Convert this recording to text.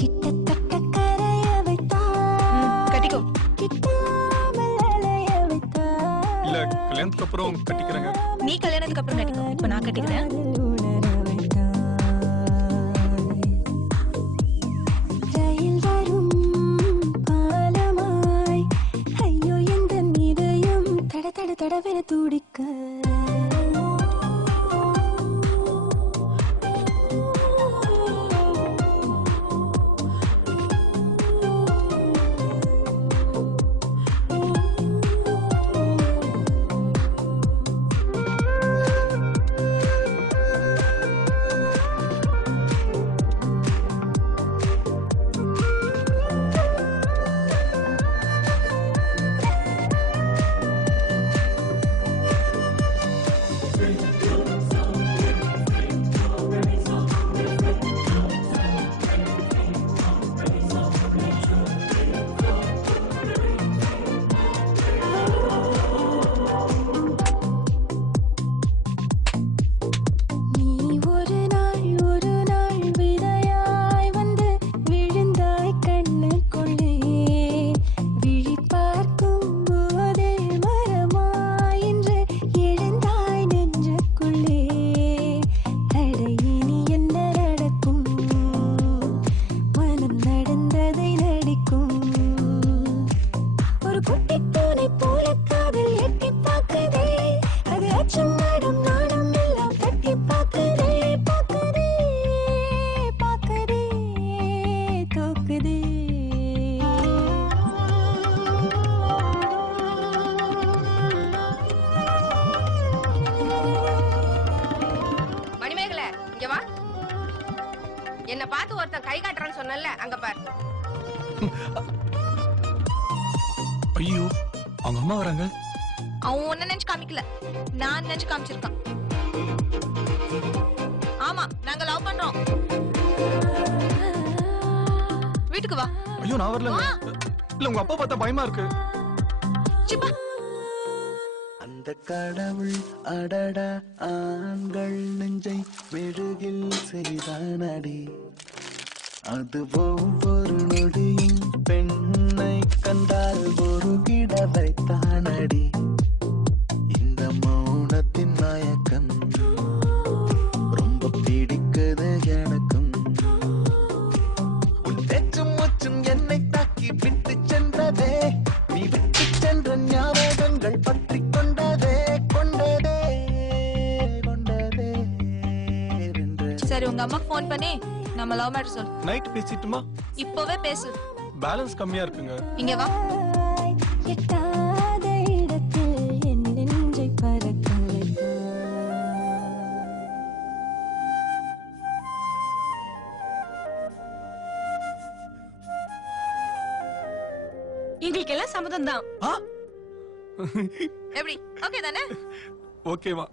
கிட்டத்தட்ட கரைய வைத்தாய். கட்டிக்கோ. கிட்டாமல் அலைய வைத்தாய். இல்ல கல்யாணத்துக்கு அப்புறம் கட்டிக்கிறேங்க. நீ கல்யாணத்துக்கு அப்புறம் கட்டிக்கோ. இப்ப நான் கட்டிக்கிறேன். உணர வைத்தாய். ரயில் வரும் பாலமாய் ஐயோ எந்த இதயம் தட தட தடவென துடிக்க. என்ன பார்த்து ஒருத்தன் கை காட்டுறான்னு சொன்னல அங்க பாரு. ஐயோ அவங்க அம்மா வராங்க. அவன் ஒன்ன நினைச்சு காமிக்கல, நான் நினைச்சு காமிச்சிருக்கான். ஆமா நாங்க லவ் பண்றோம். வீட்டுக்கு வா. ஐயோ நான் வரல. இல்ல உங்க அப்பா பார்த்தா பயமா இருக்கு. சிப்பா அந்த கடவுள் அடடா ஆண்கள் நெஞ்சை மெழுகில் செய்தானடி. அது ஒவ்வொரு நொடியும் பெண்ணை கண்டால் ஒரு கிட வைத்தானடி. இந்த மௌனத்தின் மயக்கம் ரொம்ப பிடிக்குது எனக்கும். உன் பேச்சும் மூச்சும் என்னை தாக்கி விட்டு சென்றதே. நீ விட்டு சென்ற ஞாபகங்கள் பற்றி கொண்டதே கொண்டதே கொண்டதே. சரி உங்க அம்மா போன் பண்ணி நம்ம லவ் மேட்டர் சொல்லு. நைட் பேசிட்டுமா? இப்பவே பேசு. பேலன்ஸ் கம்மியா இருக்குங்க. இங்க வா. எட்டாத இடத்தில் என் நெஞ்சை பறக்க வைத்தாய். எங்களுக்கு எல்லாம் சம்மதம் தான். ஆ எப்படி ஓகே தானே? ஓகேவா?